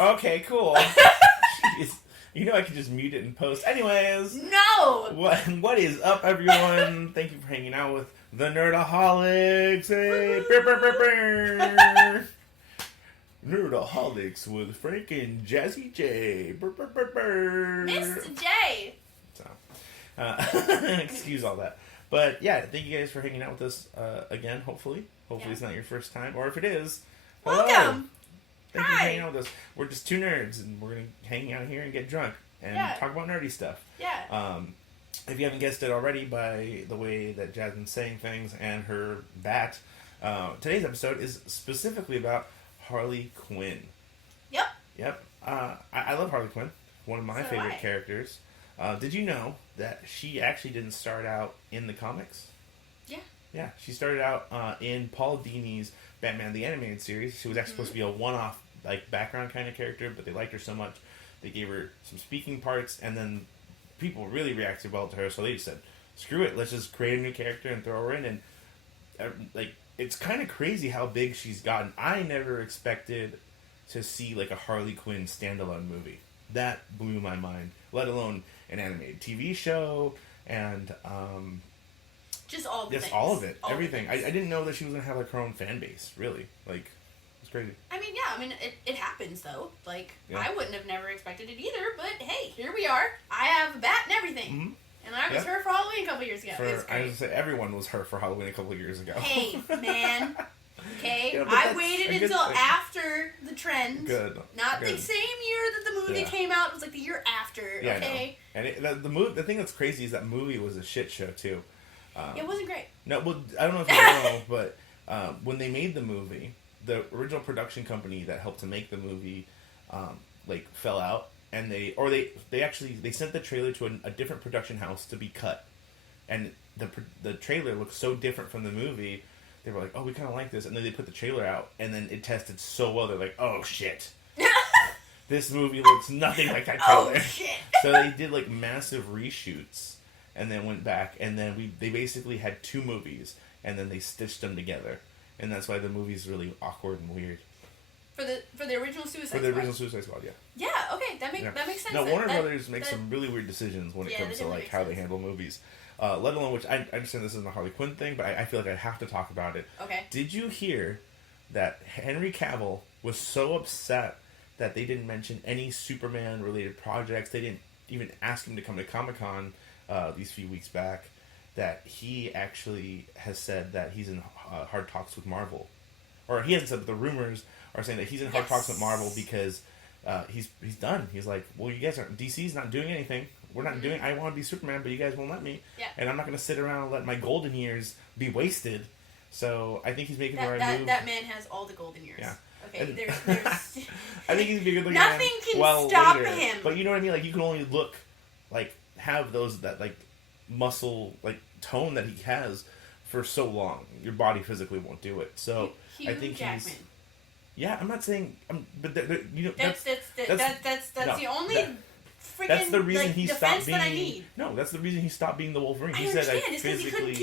Okay, cool. Jeez. You know I can just mute it and post. Anyways. No! What is up, everyone? Thank you for hanging out with the Nerdoholics. Hey. Nerdoholics with Frank and Jazzie J. Mr. J. So, excuse all that. But yeah, thank you guys for hanging out with us again, hopefully. Hopefully it's not your first time. Or if it is, hello. Welcome. Thank you for hanging out with us. We're just two nerds, and we're going to hang out here and get drunk and talk about nerdy stuff. Yeah. If you haven't guessed it already by the way that Jasmine's saying things and her bat, today's episode is specifically about Harley Quinn. Yep. I love Harley Quinn. One of my favorite characters. Did you know that she actually didn't start out in the comics? Yeah. Yeah, she started out in Paul Dini's Batman the Animated Series. She was actually supposed to be a one-off like background kind of character, but they liked her so much they gave her some speaking parts, and then people really reacted well to her, so they just said, screw it, let's just create a new character and throw her in. And like, it's kind of crazy how big she's gotten. I never expected to see like a Harley Quinn standalone movie. That blew my mind, let alone an animated TV show and just all the things. All of it, everything. I didn't know that she was gonna have like her own fan base. Really, like, it's crazy. I mean, it happens though. Like, I wouldn't have never expected it either. But hey, here we are. I have a bat and everything, and I was her for Halloween a couple years ago. I was gonna say everyone was her for Halloween a couple years ago. Hey, man. Okay, Yeah, I waited until after the trend. Good. Not the same year that the movie came out. It was like the year after. Yeah, okay. And the thing that's crazy is that movie was a shit show too. It wasn't great. No, well, I don't know if you know, but when they made the movie, the original production company that helped to make the movie, like fell out, and they sent the trailer to a different production house to be cut, and the trailer looked so different from the movie. They were like, oh, we kind of like this, and then they put the trailer out, and then it tested so well. They're like, oh shit, this movie looks nothing like that trailer. Oh shit. So they did like massive reshoots. And then went back, and then they basically had two movies, and then they stitched them together, and that's why the movie's really awkward and weird. For the original Suicide Squad. For the original Suicide Squad, yeah. Yeah. Okay. That makes sense. No, Warner Brothers makes some really weird decisions when it comes to like how they handle movies. Let alone, which I understand this isn't a Harley Quinn thing, but I feel like I have to talk about it. Okay. Did you hear that Henry Cavill was so upset that they didn't mention any Superman related projects? They didn't even ask him to come to Comic-Con. These few weeks back, that he actually has said that he's in hard talks with Marvel, or he hasn't said, but the rumors are saying that he's in hard talks with Marvel because he's done. He's like, well, you guys aren't. DC's not doing anything. We're not doing. I want to be Superman, but you guys won't let me. Yeah. And I'm not going to sit around and let my golden years be wasted. So I think he's making the right move. That man has all the golden years. Yeah. Okay. And There's I think he's bigger than nothing can stop him. But you know what I mean? Like, you can only look like. Have that like muscle like tone that he has for so long. Your body physically won't do it. So Hugh I think Jackman. I'm not saying. But you know that's the only freaking that's the reason he stopped being. That I need. No, that's the reason he stopped being the Wolverine. He understand. said It's because he couldn't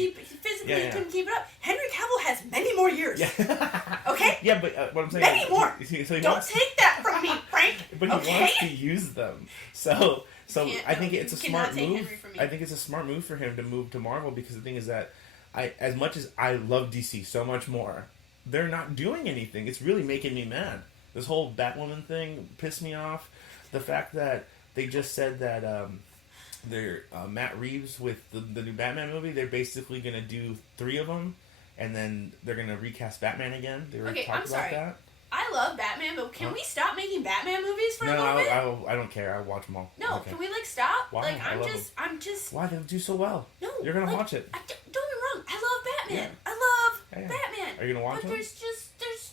keep it up. Henry Cavill has many more years. Yeah. Okay. Yeah, but what I'm saying. Many more. So Don't take that from me, Frank. But he wants to use them. So I think it's a smart move. I think it's a smart move for him to move to Marvel, because the thing is that as much as I love DC so much more, they're not doing anything. It's really making me mad. This whole Batwoman thing pissed me off. The fact that they just said that they're Matt Reeves with the new Batman movie, they're basically going to do 3 of them, and then they're going to recast Batman again. They were talking about that. I love Batman, but can we stop making Batman movies for a little bit? I don't care. I watch them all. No, can we stop? Why? Like, I'm just. Why they do so well? No, you're gonna watch it. Don't get me wrong. I love Batman. Yeah. I love Batman. Are you gonna watch it? But there's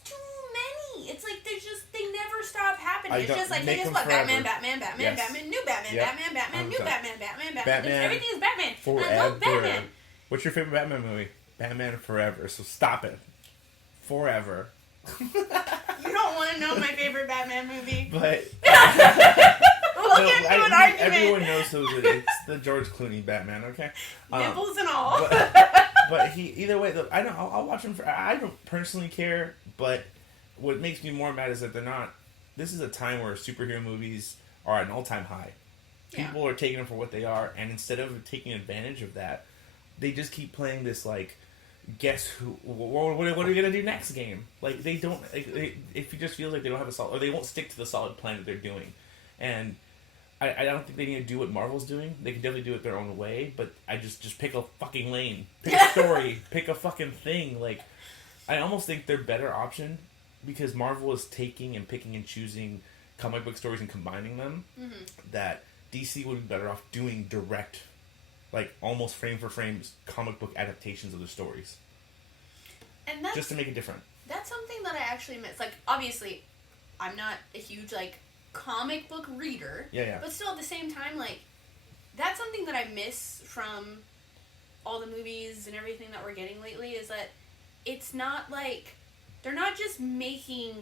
too many. It's like they never stop happening. It's just like, hey, guess what? Forever. Batman, Batman, Yes. Batman, new Batman, Yep. Batman, new Batman, Batman. Batman. Everything is Batman. Forever. I love Batman. What's your favorite Batman movie? Batman Forever. So stop it. Forever. You don't want to know my favorite Batman movie. But we'll get into an argument. Everyone knows it's the George Clooney Batman, okay? Nipples and all. But either way, I'll watch him. I don't personally care, but what makes me more mad is that they're not this is a time where superhero movies are at an all-time high. People are taking them for what they are, and instead of taking advantage of that, they just keep playing this, like, guess who, what are we going to do next game? Like, they don't, like, it just feels like they don't have a solid, or they won't stick to the solid plan that they're doing. And I don't think they need to do what Marvel's doing. They can definitely do it their own way, but I just pick a fucking lane. Pick a story. Pick a fucking thing. Like, I almost think their better option, because Marvel is taking and picking and choosing comic book stories and combining them, that DC would be better off doing direct, like, almost frame for frame comic book adaptations of the stories. And that's, just to make it different. That's something that I actually miss. Like, obviously, I'm not a huge, like, comic book reader. Yeah. But still, at the same time, like, that's something that I miss from all the movies and everything that we're getting lately, is that it's not, like, they're not just making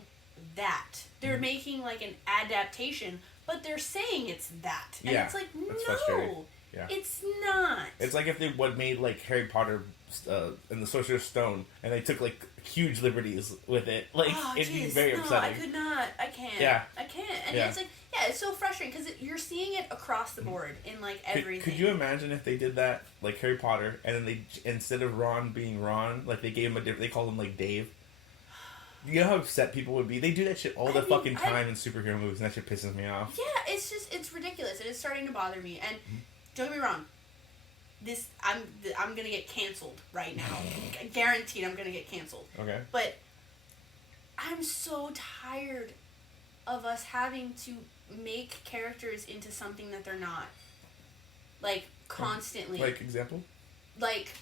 that. They're making, like, an adaptation, but they're saying it's that. And it's like, no, it's not. It's like if they made, like, Harry Potter and the Sorcerer's Stone, and they took, like, huge liberties with it. Like, it'd be very upsetting. I could not. I can't. Yeah. I can't. And it's like, it's so frustrating, because you're seeing it across the board in, like, everything. Could you imagine if they did that, like Harry Potter, and then they, instead of Ron being Ron, like, they gave him a different, they called him, like, Dave? You know how upset people would be? They do that shit all the fucking time in superhero movies, and that shit pisses me off. Yeah, it's ridiculous. It is starting to bother me. And don't get me wrong, I'm gonna get canceled right now. Guaranteed, I'm gonna get canceled. Okay. But I'm so tired of us having to make characters into something that they're not. Like, constantly. Like, example? Like,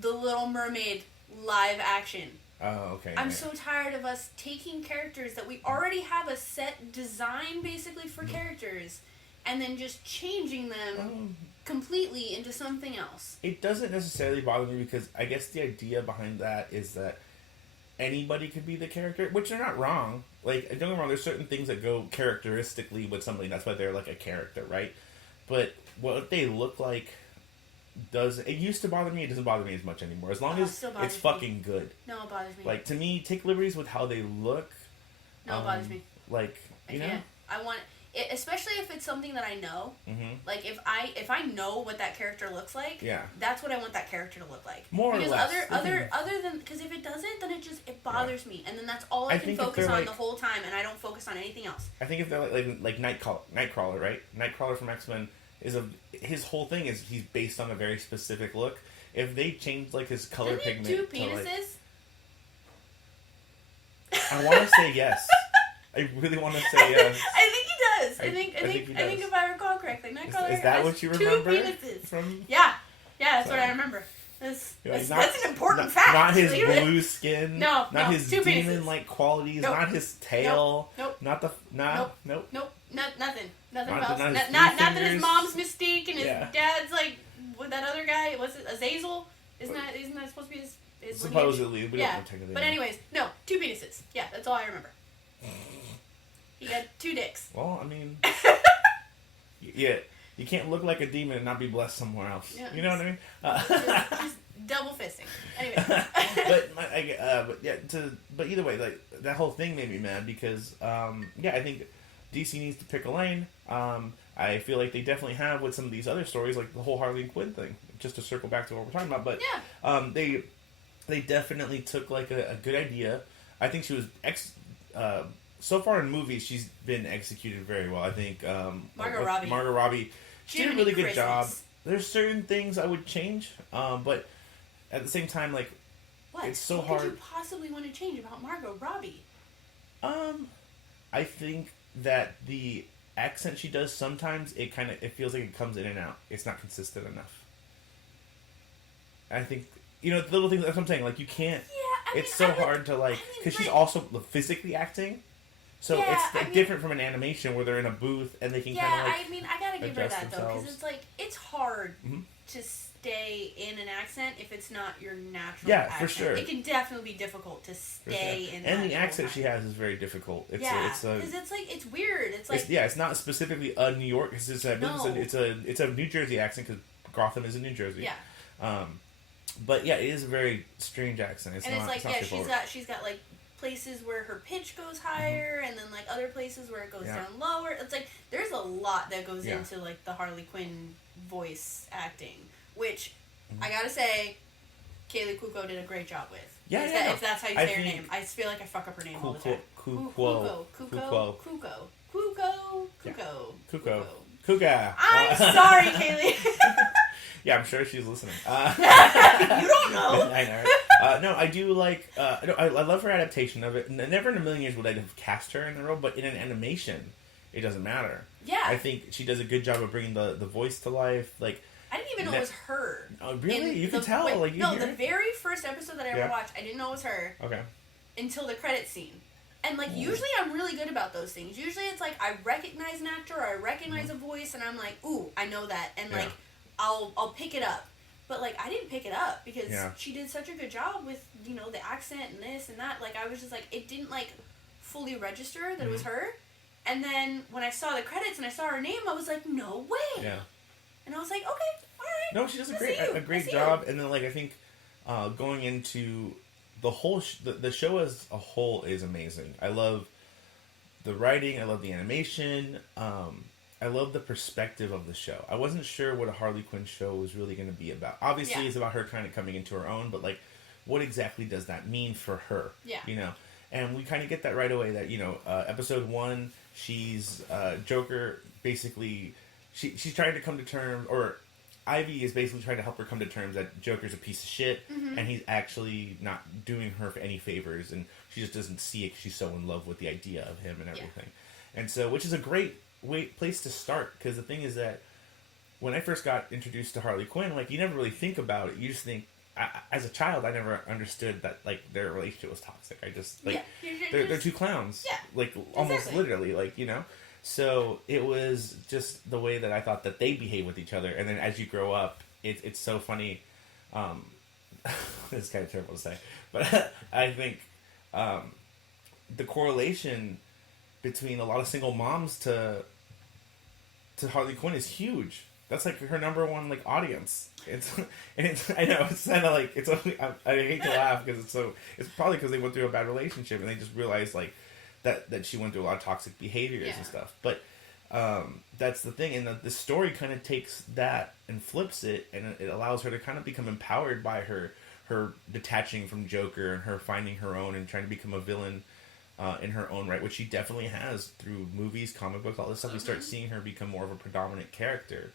The Little Mermaid live action. Oh, okay. I'm so tired of us taking characters that we already have a set design, basically, for characters, and then just changing them completely into something else. It doesn't necessarily bother me, because I guess the idea behind that is that anybody could be the character, which they're not wrong. Like, don't get me wrong, there's certain things that go characteristically with somebody, that's why they're, like, a character, right? But what they look like it used to bother me, it doesn't bother me as much anymore. As long as it's fucking good. No, it bothers me. Like, to me, take liberties with how they look. No, it bothers me. Like, you know? I want it, especially if it's something that I know. Like, if I know what that character looks like, that's what I want that character to look like. More because or less. other than, because if it doesn't, then it bothers me, and then that's all I can focus on the whole time, and I don't focus on anything else. I think if they're like Nightcrawler, right? Nightcrawler from X-Men his whole thing is he's based on a very specific look. If they change, like, his color pigment, two penises. I want to say yes. I really want to say yes. I think he does. I think if I recall correctly, Nightcrawler is that what you remember? 2 penises. From? Yeah, that's what I remember. That's an important fact. Not his blue skin. No, not his demon-like qualities. Nope. Not his tail. Nope. Not the. Nope. Nothing else. Not that his mom's Mystique and his dad's, like, with that other guy. Was it Azazel? Isn't that supposed to be his supposedly? We don't know technically. But anyways, no, 2 penises. Yeah, that's all I remember. He got 2 dicks. Well, I mean, you can't look like a demon and not be blessed somewhere else. Yeah, you know what I mean? Just double fisting. Anyway. but either way, like, that whole thing made me mad because I think DC needs to pick a lane. I feel like they definitely have with some of these other stories, like the whole Harley Quinn thing. Just to circle back to what we're talking about, but they definitely took, like, a good idea. I think she was so far in movies, she's been executed very well. I think Margot Robbie, she did a really good job. There's certain things I would change, but at the same time, like, it's so hard. What could you possibly want to change about Margot Robbie? I think that the accent she does sometimes, it feels like it comes in and out. It's not consistent enough. I think, the little things, that's what I'm saying, like, you can't, it's so hard to, like, because she's also physically acting, so it's different from an animation where they're in a booth and they can kind of, like, I gotta give her that, though, because it's, like, it's hard to stay in an accent if it's not your natural accent. Yeah, for sure. It can definitely be difficult to stay in that. And the accent she has is very difficult. Because it's like, it's weird. It's like... It's not specifically a New York, it's a New Jersey accent, because Gotham is in New Jersey. Yeah. But, it is a very strange accent. It's like, she's got, like, places where her pitch goes higher, and then like other places where it goes down lower. It's like there's a lot that goes into like the Harley Quinn voice acting, which I gotta say, Kaylee Cuoco did a great job with. Yeah, if that's how you say her name. I feel like I fuck up her name all the time. Cuoco. Kuka. I'm sorry, Kaylee. Yeah, I'm sure she's listening. You don't know. I know. No, I do like. I love her adaptation of it. Never in a million years would I have cast her in the role, but in an animation, it doesn't matter. Yeah. I think she does a good job of bringing the voice to life. Like, I didn't even know it was her. Oh, really? You can tell. Like, the very first episode that I ever watched, I didn't know it was her. Okay. Until the credits scene. And, like, usually I'm really good about those things. Usually it's like I recognize an actor or I recognize a voice and I'm like, ooh, I know that. And, like, I'll pick it up. But, like, I didn't pick it up because she did such a good job with, you know, the accent and this and that. Like, I was just like, it didn't, like, fully register that it was her. And then when I saw the credits and I saw her name, I was like, no way. Yeah. And I was like, okay, all right. No, she does a great job. And then, like, I think going into the whole the show as a whole is amazing. I love the writing. I love the animation. I love the perspective of the show. I wasn't sure what a Harley Quinn show was really going to be about. Obviously, it's about her kind of coming into her own, but, like, what exactly does that mean for her? Yeah. You know? And we kind of get that right away that, you know, episode 1, she's Joker basically... She's trying to come to terms, or Ivy is basically trying to help her come to terms that Joker's a piece of shit, and he's actually not doing her any favors, and she just doesn't see it because she's so in love with the idea of him and everything. And so, which is a great place to start, because the thing is that when I first got introduced to Harley Quinn, like, you never really think about it. You just think, as a child, I never understood that, like, their relationship was toxic. I just, like, they're two clowns. Yeah. Like, almost literally, like, you know? So it was just the way that I thought that they behave with each other. And then as you grow up, it's so funny. It's kind of terrible to say. But I think the correlation between a lot of single moms to Harley Quinn is huge. That's like her number one like audience. It's I know it's kind of like it's only, I hate to laugh because it's probably because they went through a bad relationship and they just realized like that she went through a lot of toxic behaviors and stuff. But that's the thing, and the story kind of takes that and flips it, and it allows her to kind of become empowered by her detaching from Joker and her finding her own and trying to become a villain in her own right, which she definitely has through movies, comic books, all this stuff. We start seeing her become more of a predominant character.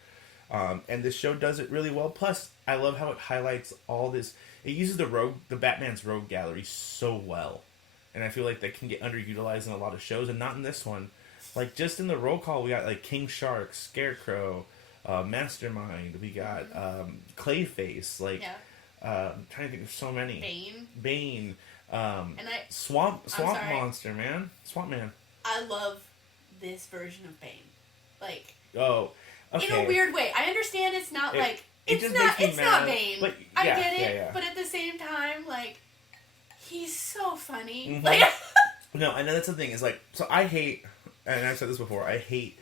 And this show does it really well. Plus, I love how it highlights all this. It uses the Batman's rogue gallery so well. And I feel like that can get underutilized in a lot of shows, and not in this one. Like, just in the roll call, we got, like, King Shark, Scarecrow, Mastermind, we got Clayface, like, I'm trying to think of so many. Bane. Swamp Monster, man. Swamp Man. I love this version of Bane. Like... Oh, okay. In a weird way. I understand it's not, like... It's not Bane. But, I get it, but at the same time, like... He's so funny. Mm-hmm. Like, no, I know that's the thing. Is like, so I hate, and I've said this before. I hate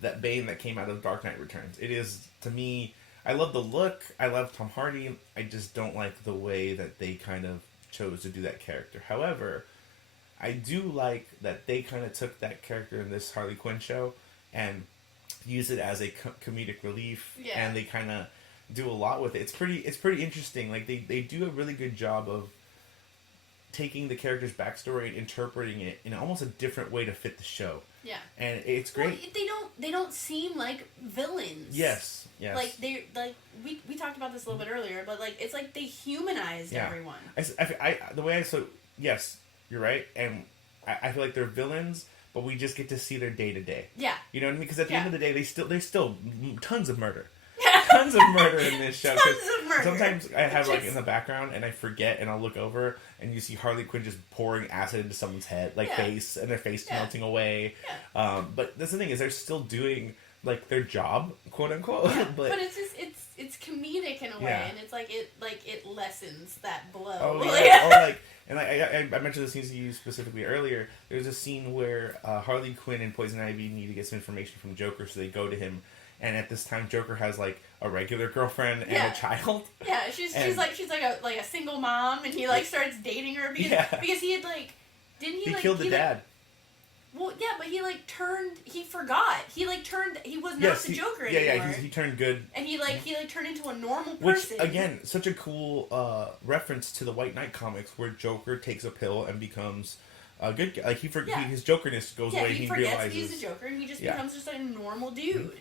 that Bane that came out of Dark Knight Returns. It is, to me, I love the look. I love Tom Hardy. I just don't like the way that they kind of chose to do that character. However, I do like that they kind of took that character in this Harley Quinn show and use it as a comedic relief, and they kind of do a lot with it. It's pretty interesting. Like they do a really good job of taking the character's backstory and interpreting it in almost a different way to fit the show. Yeah. And it's great. Well, they don't seem like villains. Yes. Like we talked about this a little bit earlier, but like it's like they humanized everyone. Yes, you're right, and I feel like they're villains, but we just get to see their day to day. Yeah. You know what I mean? Because at the end of the day, they still tons of murder. Tons of murder in this show. Tons of murder. Sometimes I have like in the background and I forget and I'll look over and you see Harley Quinn just pouring acid into someone's head, like face, and their face melting away. Yeah. But that's the thing is they're still doing like their job, quote unquote. Yeah. but it's just it's comedic in a way, and it's like it lessens that blow. Oh yeah. And I mentioned the scenes to you specifically earlier. There's a scene where Harley Quinn and Poison Ivy need to get some information from Joker, so they go to him. And at this time, Joker has like a regular girlfriend and a child. Yeah, she's like a single mom, and he like starts dating her because he had like Didn't he killed the dad. Well, yeah, but he forgot. He was not the Joker anymore. Yeah, he turned good. And he turned into a normal person. Which, again, such a cool reference to the White Knight comics where Joker takes a pill and becomes a good guy. Like, his Jokerness goes away. He realizes forgets he's a Joker and he just becomes just a normal dude. Mm-hmm.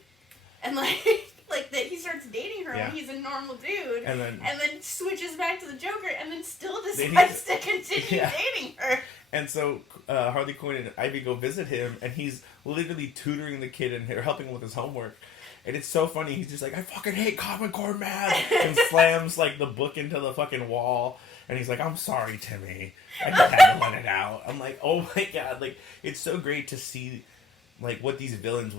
And, like that he starts dating her when he's a normal dude. And then switches back to the Joker and then still decides to continue dating her. And so Harley Quinn and Ivy go visit him, and he's literally tutoring the kid and helping him with his homework. And it's so funny. He's just like, I fucking hate Common Core math, and slams like the book into the fucking wall. And he's like, I'm sorry, Timmy. I just had to let it out. I'm like, oh my god, like it's so great to see like what these villains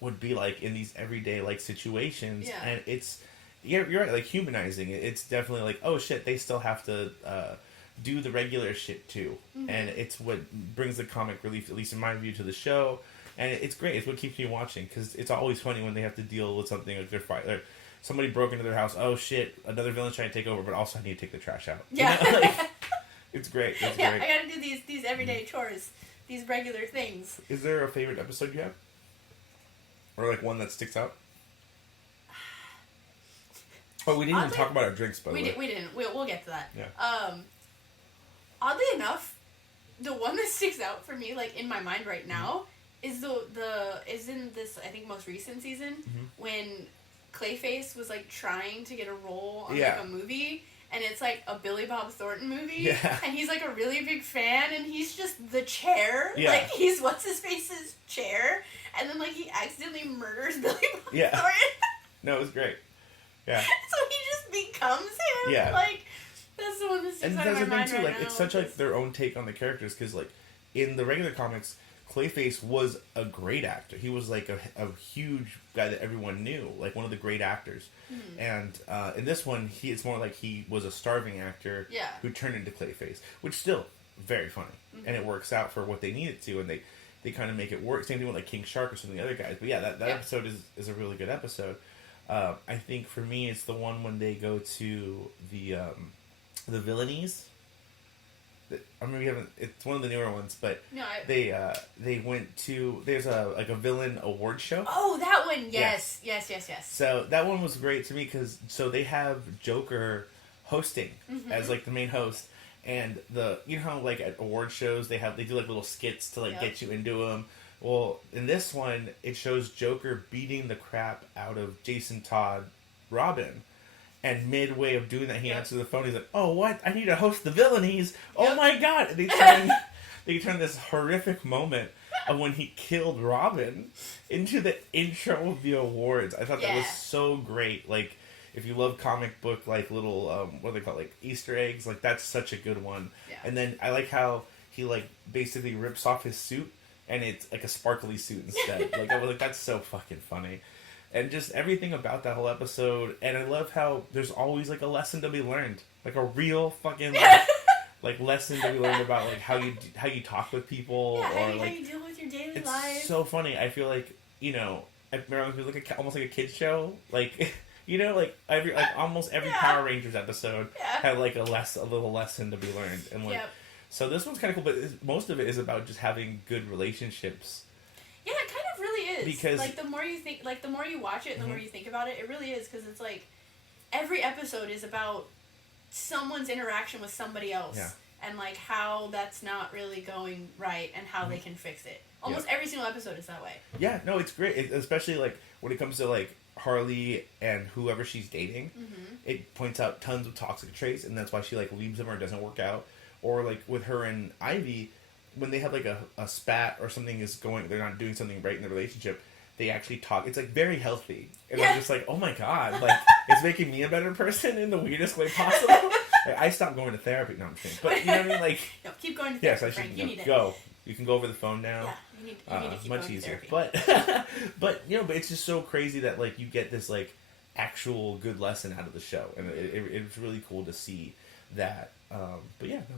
would be like in these everyday like situations. Yeah. And it's you're right, like humanizing it. It's definitely like, oh shit, they still have to do the regular shit too. Mm-hmm. And it's what brings the comic relief, at least in my view, to the show. And it's great. It's what keeps me watching, because it's always funny when they have to deal with something like they're somebody broke into their house. Oh shit, another villain's trying to take over, but also I need to take the trash out. Yeah. You know? Like, it's great. It's great. I gotta do these everyday chores, these regular things. Is there a favorite episode you have? Or like one that sticks out? Oh, we didn't even talk about our drinks, by the way. We didn't. We'll get to that. Yeah. Oddly enough, the one that sticks out for me, like in my mind right now, is is in this, I think, most recent season when Clayface was like trying to get a role on like a movie, and it's like a Billy Bob Thornton movie, and he's like a really big fan, and he's just the chair, like he's what's his face's chair, and then like he accidentally murders Billy Bob Thornton. No, it was great. Yeah. So he just becomes him. Yeah. Like. That's the one that sticks out of my mind right now. It's such like their own take on the characters, because like in the regular comics, Clayface was a great actor. He was like a huge guy that everyone knew, like one of the great actors. Mm-hmm. And in this one, it's more like he was a starving actor who turned into Clayface, which still very funny, and it works out for what they need it to, and they kind of make it work. Same thing with like King Shark or some of the other guys. But yeah, that episode is a really good episode. I think for me, it's the one when they go to the villainies. I mean, it's one of the newer ones, but they went to, there's a villain award show. Oh, that one, yes. So that one was great to me, because they have Joker hosting as like the main host, and you know how like at award shows they do like little skits to like get you into them. Well, in this one, it shows Joker beating the crap out of Jason Todd Robin. And midway of doing that, he answers the phone. He's like, "Oh, what? I need to host the villainies. Oh my god!" And they turn this horrific moment of when he killed Robin into the intro of the awards. I thought that was so great. Like, if you love comic book, like little what do they call it? Like Easter eggs. Like, that's such a good one. Yeah. And then I like how he like basically rips off his suit, and it's like a sparkly suit instead. Like, I was like, that's so fucking funny. And just everything about that whole episode. And I love how there's always, like, a lesson to be learned. Like, a real fucking, like lesson to be learned about, like, how you talk with people. Yeah, or, how you deal with your daily life. It's so funny. I feel like, you know, it reminds me of, like, almost like a kid's show. Like, you know, like, almost every Power Rangers episode had, like, a little lesson to be learned. And, like, so this one's kind of cool, but most of it is about just having good relationships. Yeah, it kind of really is. Because like the more you think, like the more you watch it, the more you think about it. It really is, because it's like every episode is about someone's interaction with somebody else, and like how that's not really going right, and how they can fix it. Almost every single episode is that way. Yeah, no, it's great, especially like when it comes to like Harley and whoever she's dating. It points out tons of toxic traits, and that's why she like leaves them or doesn't work out. Or like with her and Ivy, when they have like a spat or something is going, they're not doing something right in the relationship, they actually talk. It's like very healthy. And I'm just like, oh my god, like it's making me a better person in the weirdest way possible. Like, I stopped going to therapy. No, I'm kidding. But you know what I mean? Like, no, keep going to therapy. Yes, I should you need go. You can go over the phone now. Yeah, you need to keep much going easier. To therapy. But you know, but it's just so crazy that like you get this like actual good lesson out of the show, and it's really cool to see that. But yeah, no.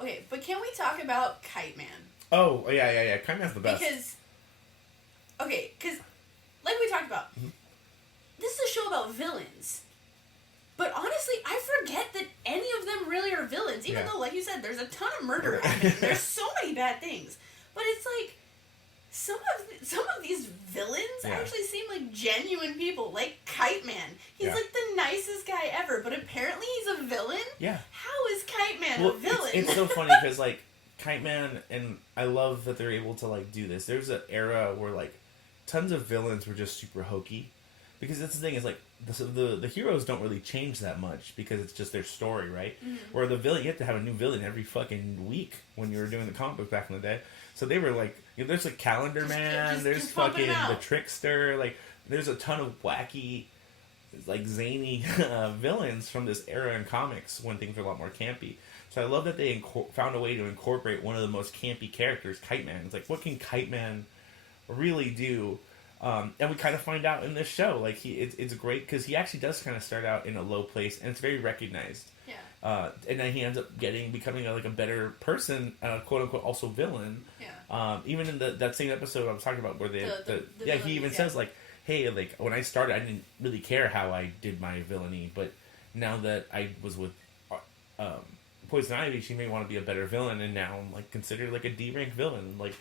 Okay, but can we talk about Kite Man? Oh, yeah. Kite Man's the best. Because like we talked about, this is a show about villains. But honestly, I forget that any of them really are villains. Even though, like you said, there's a ton of murder happening. There's so many bad things. But it's like, some of these villains actually seem like genuine people. Like Kite Man. He's like the nicest guy ever, but apparently he's a villain? Yeah. How is Kite Man a villain? It's so funny because, like, Kite Man, and I love that they're able to, like, do this. There's an era where, like, tons of villains were just super hokey. Because that's the thing, is, like, the heroes don't really change that much because it's just their story, right? Mm-hmm. Where the villain, you have to have a new villain every fucking week when you were doing the comic book back in the day. So they were like, there's like Calendar Man, there's fucking the Trickster, like there's a ton of wacky, like zany villains from this era in comics when things were a lot more campy. So I love that they found a way to incorporate one of the most campy characters, Kite Man. It's like, what can Kite Man really do? And we kind of find out in this show, like it's great because he actually does kind of start out in a low place, and it's very recognized. Yeah. And then he ends up becoming a better person, quote unquote, also villain. Yeah. Even in that same episode I was talking about, where he even says like, hey, like when I started, I didn't really care how I did my villainy, but now that I was with Poison Ivy, she may want to be a better villain, and now I'm like considered like a D-rank villain. Like,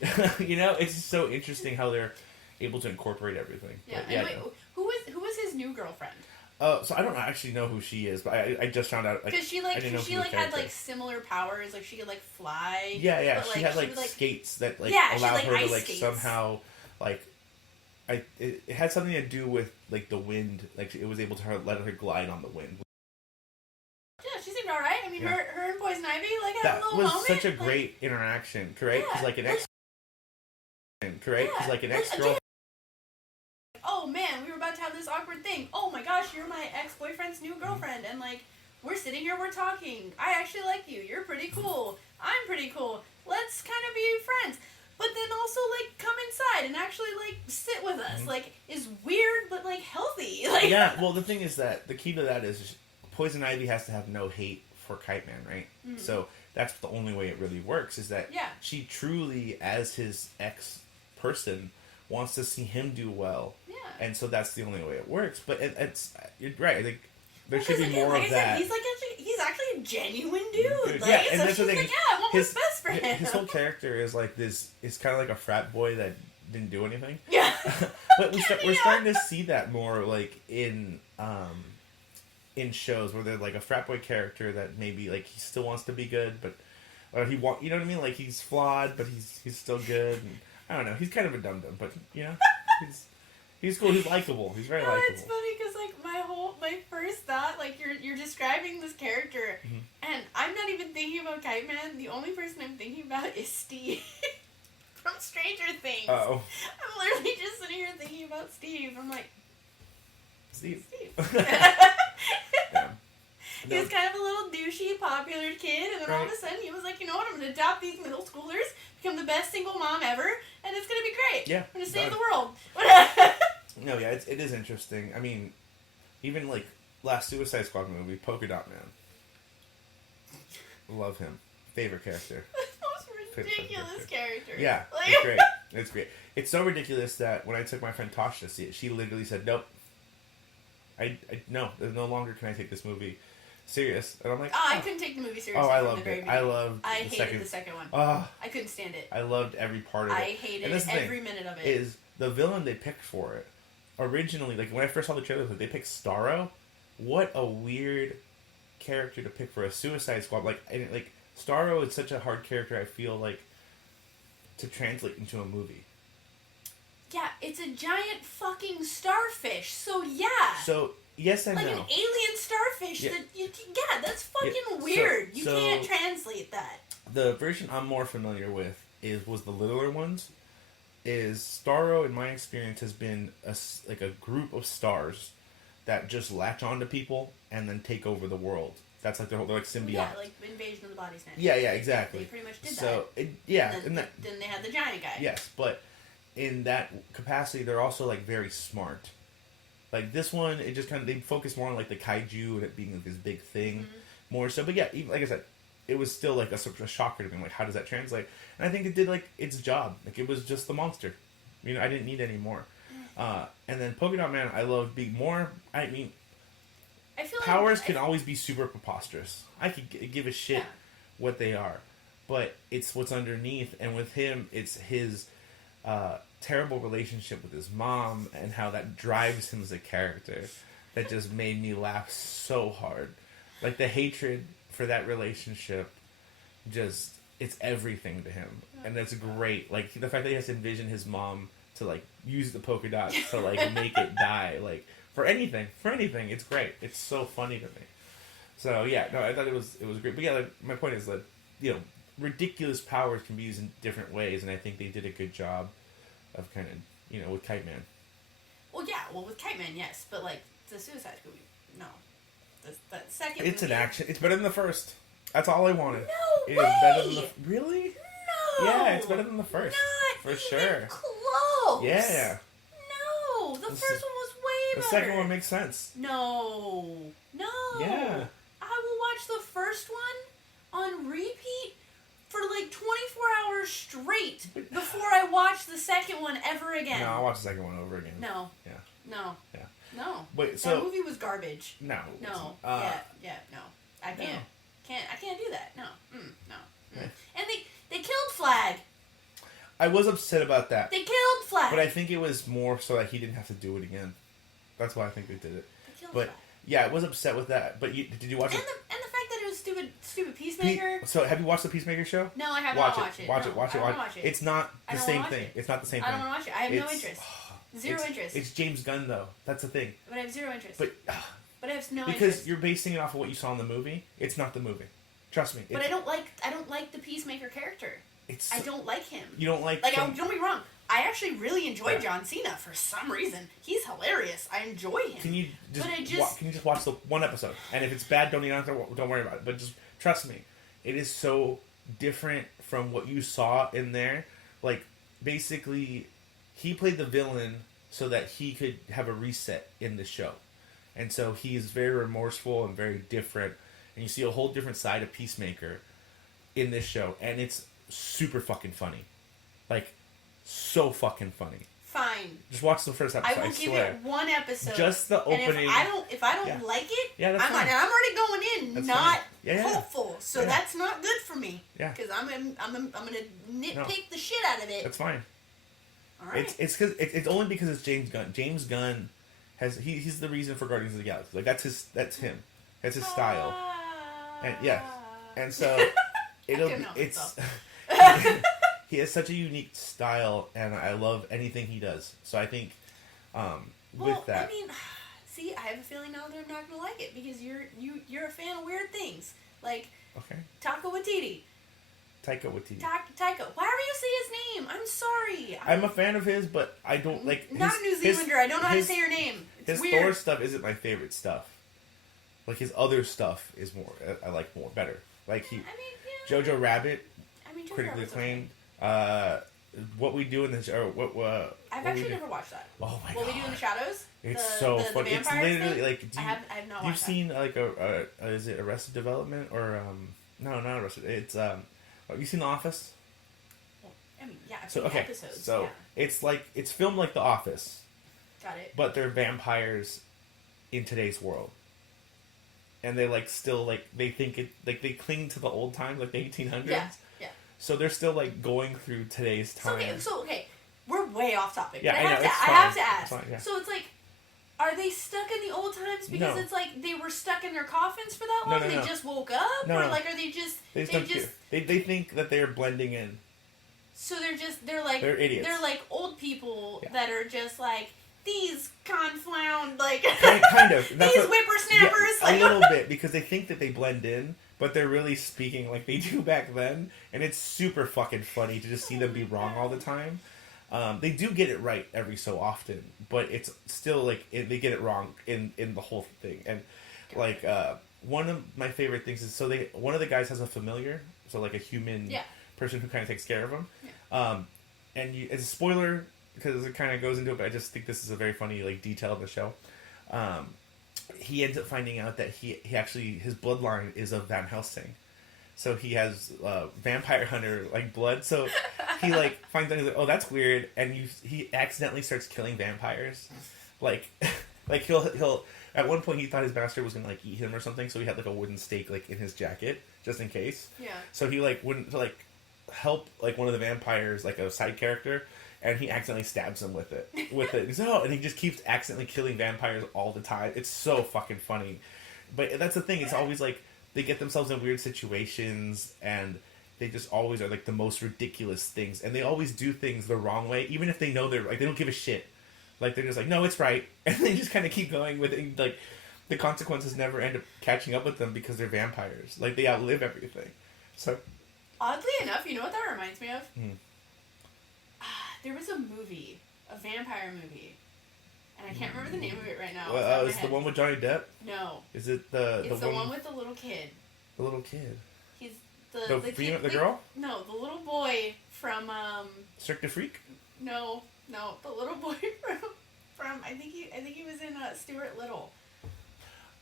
it's so interesting how they're able to incorporate everything. Yeah. But, and wait, who was his new girlfriend? So I don't actually know who she is, but I just found out. Because she had like similar powers, like she could like fly. Yeah. But, she had like skates that like allowed her to like skates. somehow like. It had something to do with like the wind, like it was able to let her glide on the wind. Yeah, she seemed alright. I mean, her and Poison Ivy like had a little moment. That was such a great interaction, correct? Because like an ex-girlfriend. Oh man, we were about to have this awkward thing. Oh my gosh, you're my ex-boyfriend's new girlfriend, and like we're sitting here, we're talking. I actually like you. You're pretty cool. I'm pretty cool. Let's kind of be friends. But then also like come inside and actually like sit with us. Mm-hmm. Like is weird, but like healthy. Like yeah. Well, the thing is that the key to that is Poison Ivy has to have no hate for Kite Man, right? Mm-hmm. So that's the only way it really works. Is that she truly, as his ex-person, wants to see him do well. Yeah. And so that's the only way it works. But you're right. Like, there should be more of that. He's actually a genuine dude. Like, yeah, and that's the thing. Like, I want what's best for him. His whole character is like this. It's kind of like a frat boy that didn't do anything. Yeah. But we're starting to see that more, like in shows where they're like a frat boy character that maybe like he still wants to be good, but you know what I mean? Like he's flawed, but he's still good. And, I don't know. He's kind of a dum-dum, but you know, he's cool. He's likable. He's very likable. It's funny because like my first thought, like you're describing this character, and I'm not even thinking about Kite Man. The only person I'm thinking about is Steve from Stranger Things. Oh. I'm literally just sitting here thinking about Steve. I'm like, Steve. He was kind of a little douchey, popular kid, and then all of a sudden he was like, you know what, I'm going to adopt these middle schoolers, become the best single mom ever, and it's going to be great. Yeah. I'm going to save the world. No, yeah, it is interesting. I mean, even like last Suicide Squad movie, Polka Dot Man. Love him. Favorite character. The most ridiculous character. Yeah, like, it's great. It's great. It's so ridiculous that when I took my friend Tasha to see it, she literally said, nope. No, no longer can I take this movie serious. And I'm like, I couldn't take the movie seriously. I loved it. I hated the second one. I couldn't stand it. I loved every part of it. I hated every minute of it. Is the villain they picked for it. Originally, like when I first saw the trailer, they picked Starro. What a weird character to pick for a Suicide Squad. Like Starro is such a hard character, I feel like, to translate into a movie. Yeah, it's a giant fucking starfish, so yeah. So, yes and like no. Like an alien starfish that's fucking weird. You can't translate that. The version I'm more familiar with was the littler ones. Starro, in my experience, has been a group of stars that just latch onto people and then take over the world. That's like they're like symbiote. Yeah, like Invasion of the Body Snatchers. Yeah, exactly. They pretty much did that. So, then they had the giant guy. Yes, but in that capacity, they're also like very smart. Like this one, it just kind of, they focus more on like the kaiju and it being like this big thing more so. But yeah, even, like I said, it was still like a shocker to me. Like, how does that translate? And I think it did like its job. Like it was just the monster. You know, I didn't need any more. And then Polka Dot Man, I loved being more. I mean, I feel powers like can always be super preposterous. I could give a shit what they are, but it's what's underneath. And with him, it's his terrible relationship with his mom and how that drives him as a character. That just made me laugh so hard. Like the hatred for that relationship, just it's everything to him, and that's great. Like the fact that he has to envision his mom to like use the polka dots to like make it die, like for anything, it's great. It's so funny to me. So yeah, no, I thought it was great. But yeah, like, my point is that ridiculous powers can be used in different ways, and I think they did a good job of kind of with Kite Man. Well, yeah, with Kite Man, yes, but like the Suicide Squad, no. The second. It's movie, an action. It's better than the first. That's all I wanted. No it way. Is better than the really. No. Yeah, it's better than the first. Not for even sure. Close. Yeah. No, the first one was way better. The second one makes sense. No. Yeah. I will watch the first one on repeat for like 24 hours straight before I watch the second one ever again. No, I'll watch the second one over again. No. Yeah. No. Yeah. No. Wait, so that movie was garbage. No. No. No. I can't. No. I can't do that. No. No. Yeah. And they killed Flag. I was upset about that. They killed Flag. But I think it was more so that he didn't have to do it again. That's why I think they did it. They killed But Flag. yeah, I was upset with that. But did you watch it? And the fact that it was stupid Peacemaker. So have you watched the Peacemaker show? No, I have watch not watched it. Watch No, it. Watch I it. don't watch it. It's not the same thing. It's not the same thing. I don't want to watch it. I have no interest. Zero interest. It's James Gunn though. That's the thing. But I have zero interest. But I have no because interest. you're basing it off of what you saw in the movie. It's not the movie. Trust me. But I don't like the Peacemaker character. I don't like him. You don't like don't get me wrong. I actually really enjoy John Cena for some reason. He's hilarious. I enjoy him. Can you just watch the one episode? And if it's bad, don't worry about it. But just trust me, it is so different from what you saw in there. Like basically, he played the villain so that he could have a reset in the show, and so he's very remorseful and very different. And you see a whole different side of Peacemaker in this show, and it's super fucking funny, like so fucking funny. Fine. Just watch the first episode. I will give it one episode. Just the opening. And if I don't like it, that's I'm fine. I'm already going in That's not fine. hopeful. So that's not good for me. Yeah. Because I'm gonna nitpick the shit out of it. That's fine. All right. It's only because it's James Gunn. James Gunn he's the reason for Guardians of the Galaxy. Like that's him. That's his style. And and so he has such a unique style, and I love anything he does. So I think with that, I mean, see, I have a feeling now that I'm not gonna like it because you're a fan of weird things like Taika Waititi. Taika Waititi. Taika. However you say his name. I'm sorry. I'm a fan of his, but I don't like. Not a New Zealander. I don't know how to say your name. It's his weird. Thor stuff isn't my favorite stuff. Like his other stuff is more. I like more better. Like Jojo Rabbit, critically acclaimed. What We Do in the Show. I've actually never watched that. Oh my god! What We Do in the Shadows. It's so funny. It's literally thing? like. I have not watched You've seen like is it Arrested Development or no, not Arrested. It's have you seen The Office? Well, I mean, yeah, I've seen episodes. So it's filmed like The Office. Got it. But they're vampires in today's world. And they still they think it they cling to the old times, like the 1800s. Yeah. So they're still going through today's time. So we're way off topic. Yeah, but I have to ask. Fine, yeah. So it's are they stuck in the old times because No. it's they were stuck in their coffins for that long? No. They just woke up, No, or no. are they just they think that they're blending in. So they're idiots. They're like old people that are just these confound kind of these whippersnappers. A little bit, because they think that they blend in, but they're really speaking like they do back then, and it's super fucking funny to just see them be wrong all the time. They do get it right every so often, but it's still they get it wrong in the whole thing. And one of my favorite things is one of the guys has a familiar, so a human person who kind of takes care of him. Yeah. And it's a spoiler because it kind of goes into it, but I just think this is a very funny detail in the show. He ends up finding out that he actually his bloodline is of Van Helsing. So he has vampire hunter blood. So he finds out, he's oh, that's weird, and he accidentally starts killing vampires. Like he'll at one point he thought his master was gonna like eat him or something, so he had like a wooden stake like in his jacket just in case. Yeah. So he like wouldn't like help like one of the vampires, like a side character, and he accidentally stabs him with it. He's, oh, and he just keeps accidentally killing vampires all the time. It's so fucking funny. But that's the thing. It's always like they get themselves in weird situations, and they just always are like the most ridiculous things, and they always do things the wrong way, even if they know they're like they don't give a shit. Like they're just like, no, it's right, and they just kind of keep going with it. Like the consequences never end up catching up with them because they're vampires. Like they outlive everything. So oddly enough, you know what that reminds me of? Hmm. There was a movie, a vampire movie, and I can't remember the name of it right now. Well, is the one with Johnny Depp? No. Is it It's the one with the little kid. The little kid. He's the kid, the girl? No, the little boy from Cirque du Freak? No, the little boy from I think he was in Stuart Little.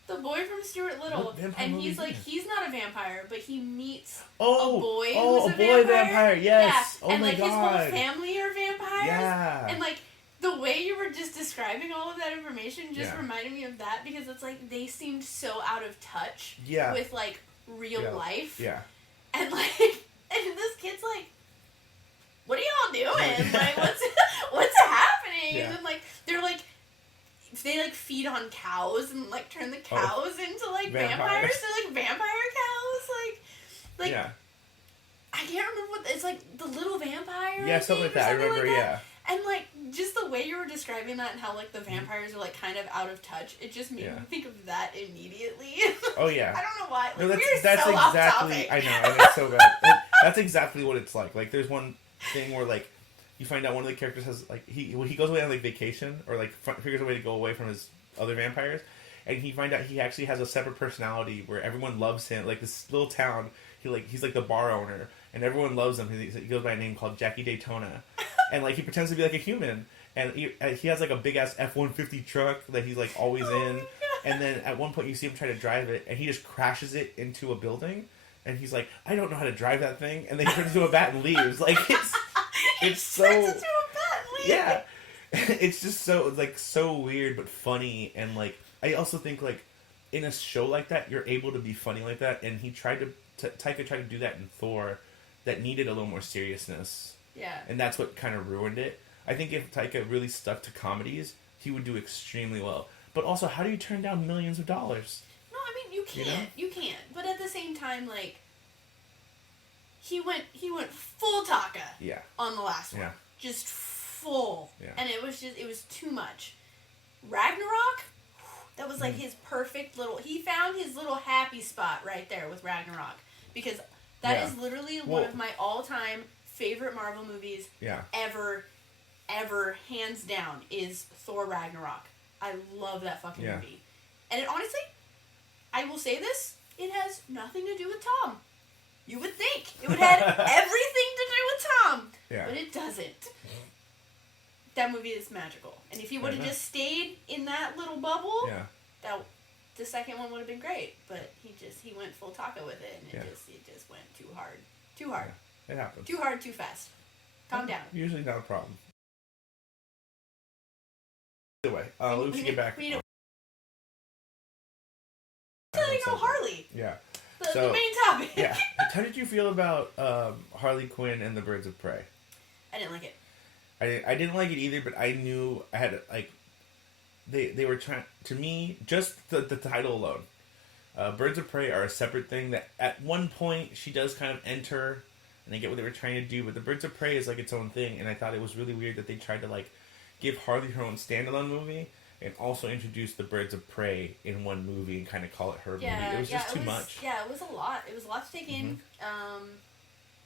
The boy from Stuart Little, and he's like he's not a vampire, but he meets a boy who's a vampire. Yes. Yeah. Oh and my like god. his whole family are vampires. Yeah. And like the way you were just describing all of that information just reminded me of that because it's like they seemed so out of touch with like real life. Yeah. And like and this kid's like, what are y'all doing? Like what's happening? Yeah. And then like they're like they like feed on cows and like turn the cows into like vampires. They're like vampire cows. Like yeah. I can't remember what it's like the little vampire. Yeah, something like that. I remember. Like yeah. And like just the way you were describing that and how like the vampires are like kind of out of touch, it just made me think of that immediately. Oh yeah. I don't know why. Like, no, that's so exactly. off topic. I know, and it's so bad. That's exactly what it's like. Like there's one thing where like you find out one of the characters has like he goes away on like vacation or like figures a way to go away from his other vampires, and he find out he actually has a separate personality where everyone loves him. Like this little town, he's like the bar owner, and everyone loves him. He goes by a name called Jackie Daytona, and like he pretends to be like a human, and he has like a big ass F-150 truck that he's like always in, and then at one point you see him try to drive it, and he just crashes it into a building, and he's like, I don't know how to drive that thing, and then he turns into a bat and leaves. Like it's so turns into a bat and leaves. Yeah. It's just so weird but funny, and like I also think like in a show like that you're able to be funny like that, and Taika tried to do that in Thor that needed a little more seriousness. Yeah. And that's what kind of ruined it. I think if Taika really stuck to comedies, he would do extremely well. But also, how do you turn down millions of dollars? No, I mean you can't. You can't. But at the same time, like he went full Taika. Yeah. On the last one. Yeah. Just full. Yeah. And it was too much. Ragnarok, that was like his perfect little. He found his little happy spot right there with Ragnarok, because that is literally one of my all-time favorite Marvel movies. Yeah. Ever, hands down, is Thor Ragnarok. I love that fucking movie. And it honestly, I will say this, it has nothing to do with Tom. You would think it would have everything to do with Tom, but it doesn't. That movie is magical, and if he would have just stayed in that little bubble, the second one would have been great. But he went full Taco with it, and it just went too hard. It happens. Too hard, too fast. Calm down. Usually not a problem. Either way, we should get back. Harley. Yeah. The main topic. Yeah. How did you feel about Harley Quinn and the Birds of Prey? I didn't like it. I didn't like it either, but I knew I had like they were trying to me just the title alone. Birds of Prey are a separate thing that at one point she does kind of enter, and I get what they were trying to do, but the Birds of Prey is like its own thing, and I thought it was really weird that they tried to like give Harley her own standalone movie and also introduce the Birds of Prey in one movie and kind of call it her movie. It was just too much. Yeah, it was a lot. It was a lot to take in.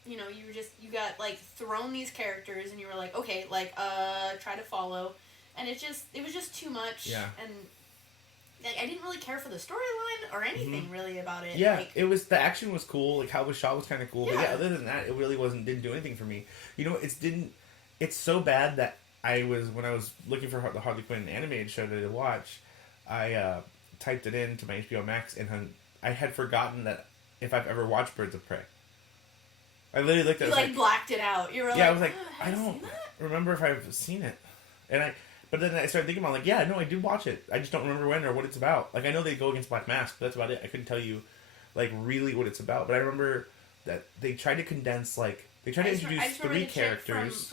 You know, you got like thrown these characters, and you were like, okay, like try to follow, and it was just too much. Yeah. And like, I didn't really care for the storyline or anything really about it. Yeah, like, it was the action was cool, like how it was shot was kind of cool. But yeah, other than that, it really didn't do anything for me. You know, it's so bad that when I was looking for the Harley Quinn animated show to watch, I typed it into my HBO Max, and I had forgotten that if I've ever watched Birds of Prey. I literally looked at it. You blacked it out. You were I was like, I don't remember if I've seen it. But But then I started thinking about, like, yeah, no, I did watch it. I just don't remember when or what it's about. Like, I know they go against Black Mask, but that's about it. I couldn't tell you, like, really what it's about. But I remember that they tried to condense, like, they tried to introduce three characters.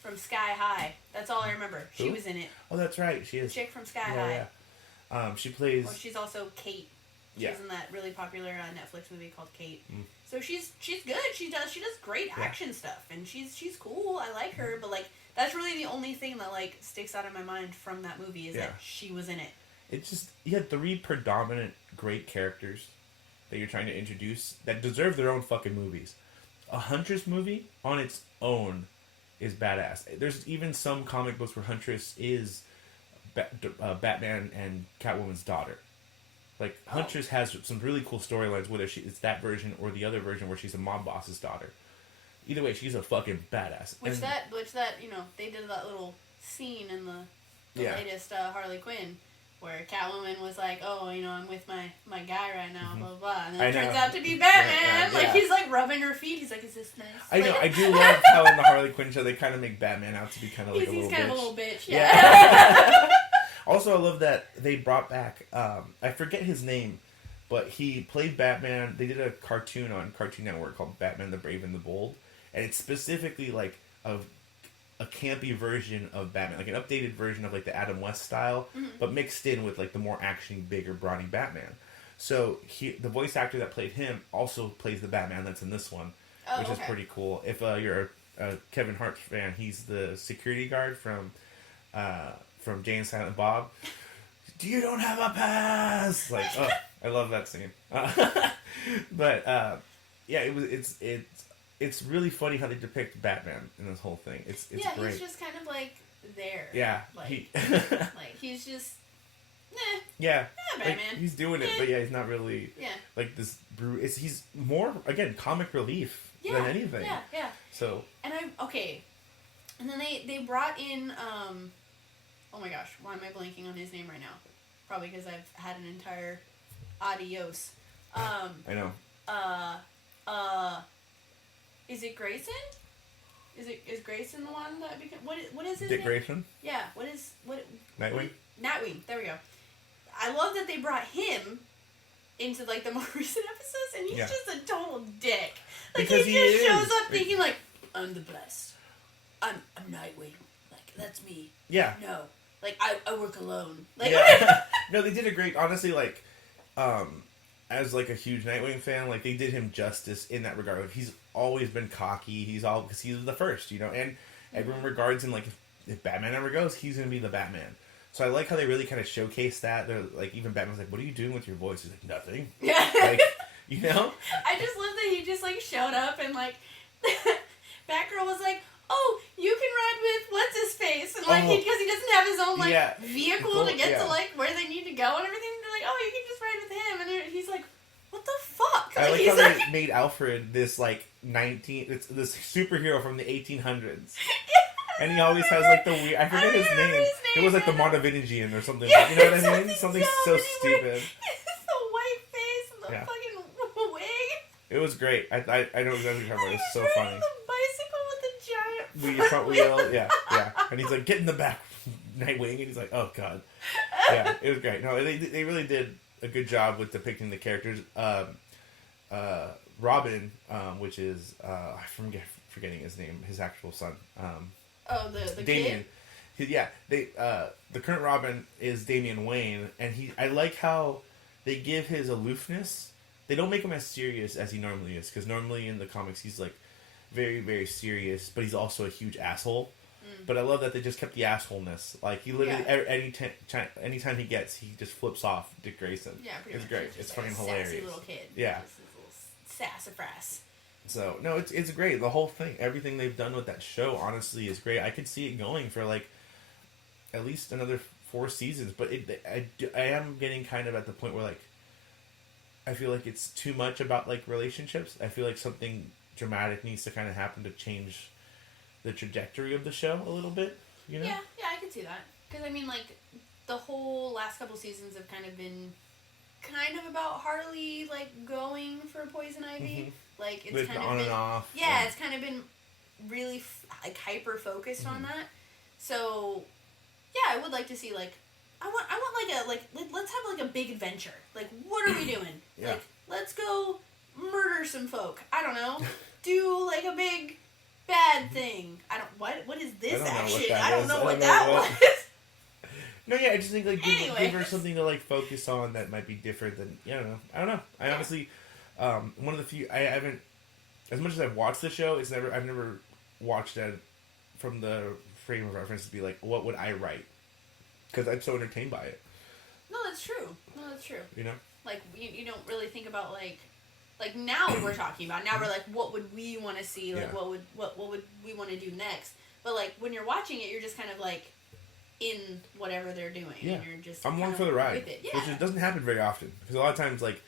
From Sky High. That's all I remember. Who? She was in it. Oh, that's right. She is. Chick from Sky High. Yeah. She plays... Well, she's also Kate. She's in that really popular Netflix movie called Kate. Mm. So she's good. She does great action stuff, and she's cool. I like her, but like that's really the only thing that like sticks out in my mind from that movie is that she was in it. It's just you had three predominant great characters that you're trying to introduce that deserve their own fucking movies. A Huntress movie on its own is badass. There's even some comic books where Huntress is Batman and Catwoman's daughter. Like, Huntress has some really cool storylines, whether it's that version or the other version where she's a mob boss's daughter. Either way, she's a fucking badass. Which you know, they did that little scene in the latest Harley Quinn where Catwoman was like, oh, you know, I'm with my guy right now, blah, blah, blah. And then it turns out to be Batman. Like, he's like rubbing her feet. He's like, is this nice? I know. I do love how in the Harley Quinn show they kind of make Batman out to be kind of like a little bitch. He's kind of a little bitch, yeah. Also, I love that they brought back, I forget his name, but he played Batman. They did a cartoon on Cartoon Network called Batman the Brave and the Bold. And it's specifically like a campy version of Batman, like an updated version of like the Adam West style, but mixed in with like the more actiony, bigger, brawny Batman. So the voice actor that played him also plays the Batman that's in this one, which is pretty cool. If you're a Kevin Hart fan, he's the security guard from Jay and Silent Bob. You don't have a pass. Like, oh, I love that scene. But it's really funny how they depict Batman in this whole thing. It's great. He's just kind of like there. Yeah, like he's just. Yeah, Batman. Like, he's doing it, but he's not really. Yeah. Like this, he's more again comic relief than anything. Yeah. So. And and then they brought in oh my gosh, why am I blanking on his name right now? Probably because I've had an entire adios. I know. Is it Grayson? Is Grayson the one that became what is his Dick name? Grayson? Yeah. Nightwing? Nightwing. There we go. I love that they brought him into like the more recent episodes, and he's just a total dick. Like because he just shows up thinking like, I'm the best. I'm Nightwing. Like that's me. Yeah. No. Like I work alone. Like no, they did a great. Honestly, like, as like a huge Nightwing fan, like they did him justice in that regard. Like he's always been cocky. Because he's the first, you know, and everyone regards him like if Batman ever goes, he's gonna be the Batman. So I like how they really kind of showcase that. They're like, even Batman's like, "What are you doing with your voice?" He's like, "Nothing." Yeah. Like, you know. I just love that he just like showed up and like, Batgirl was like, "Oh, you can ride with what's his face," and like because he doesn't have his own like vehicle to get to like where they need to go and everything. They're like, "Oh, you can just ride with him," and he's like, "What the fuck?" I like how they made Alfred this like this superhero from the 1800s. And he always has like the weird. I forget his name. It was like the Montevidean or something. Yeah, you know what I mean? Something so stupid. The white face and the fucking wig. It was great. I know exactly what you're talking about. It's so funny. The bicycle with the giant front wheel. Yeah. And he's like, "Get in the back, Nightwing," and he's like, "Oh god." Yeah, it was great. No, they really did a good job with depicting the characters. Robin, which is I'm forgetting his name, his actual son. The Damian. kid? The current Robin is Damian Wayne, and I like how they give his aloofness. They don't make him as serious as he normally is, because normally in the comics he's like very, very serious, but he's also a huge asshole. But I love that they just kept the assholeness. Like he literally anytime he just flips off Dick Grayson. Yeah, it's great. It's fucking hilarious. Sassy little kid. Yeah, just a little sassafras. So, no, it's great. The whole thing, everything they've done with that show, honestly, is great. I could see it going for, like, at least another 4 seasons. But I am getting kind of at the point where, like, I feel like it's too much about, like, relationships. I feel like something dramatic needs to kind of happen to change the trajectory of the show a little bit, you know? Yeah, I can see that. Because, I mean, like, the whole last couple seasons have kind of been about Harley, like, going for Poison Ivy. Mm-hmm. Like, it's kind of on been... and off. Yeah, it's kind of been really, like, hyper-focused on that. So, yeah, I would like to see, like, I want like let's have like a big adventure. Like, what are we doing? Yeah. Like, let's go murder some folk. I don't know. Do like a big bad thing. I don't. What is this action? I don't know what that was. No, yeah, I just think like give her Anyways. something to like focus on that might be different than I don't know. I honestly, one of the few I haven't, as much as I've watched the show, I've never watched it from the frame of reference to be like, what would I write? Because I'm so entertained by it. No, that's true. You know, Like, you don't really think about like now we're talking about, now we're like, what would we want to see? Like, Yeah. what would we want to do next? But like, when you're watching it, you're just kind of like in whatever they're doing. Yeah. And you're just I'm along kind for of the ride, with it. Yeah. which doesn't happen very often. Because a lot of times, like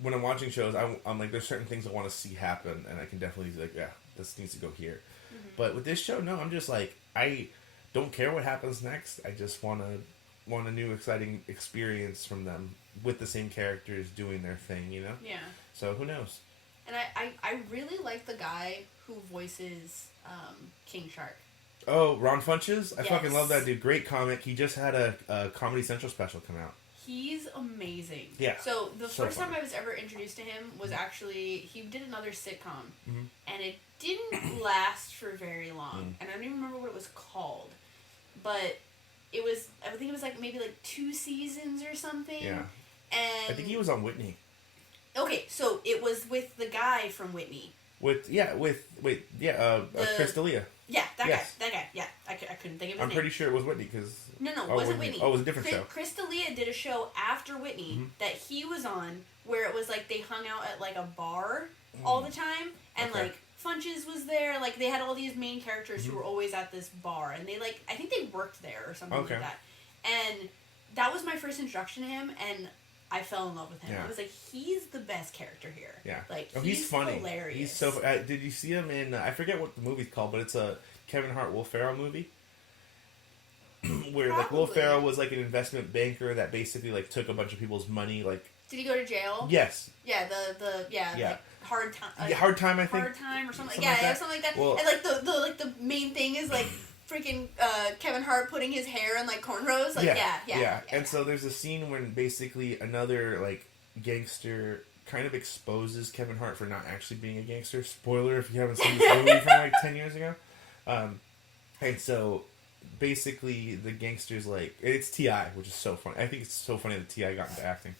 when I'm watching shows, I'm like, there's certain things I want to see happen, and I can definitely be like, yeah, this needs to go here. Mm-hmm. But with this show, no, I'm just like, I don't care what happens next. I just want a new exciting experience from them with the same characters doing their thing, you know? Yeah. So who knows? And I really like the guy who voices King Shark. Oh, Ron Funches? I Yes. fucking love that dude. Great comic. He just had a Comedy Central special come out. He's amazing. Yeah. So the So first time funny. I was ever introduced to him was actually, he did another sitcom. Mhm. And it didn't last for very long. And I don't even remember what it was called. But it was, I think it was like maybe like 2 seasons or something. Yeah. And I think he was on Whitney. okay, so it was with the guy from Whitney. Chris D'Elia. Yeah, that Yes. guy. Yeah, I couldn't think of his I'm name. pretty sure it was Whitney because No, it wasn't Whitney. Oh, it was a different show. Chris D'Elia did a show after Whitney that he was on where it was like they hung out at like a bar all the time, and Okay. like Funches was there. Like they had all these main characters who were always at this bar, and they like, I think they worked there or something Okay. like that. And that was my first introduction to him, and I fell in love with him. Yeah. I was like, he's the best character here. Yeah. Like, Oh, he's funny. hilarious. He's so. Did you see him in? I forget what the movie's called, but it's a Kevin Hart, Will Ferrell movie. Where like Will Probably. Ferrell was like an investment banker that basically like took a bunch of people's money. Like Did he go to jail? yes, Yeah, yeah. Yeah. Like hard time. Hard Time. I think. Hard time or something. Something Yeah, like yeah, that. something like that. Well- and like the main thing is like freaking Kevin Hart putting his hair in like cornrows. Like yeah. And so there's a scene when basically another like gangster kind of exposes Kevin Hart for not actually being a gangster. Spoiler if you haven't seen this movie from like 10 years ago. And so basically the gangster's like, it's T.I., which is so funny. I think it's so funny that T.I. got into acting.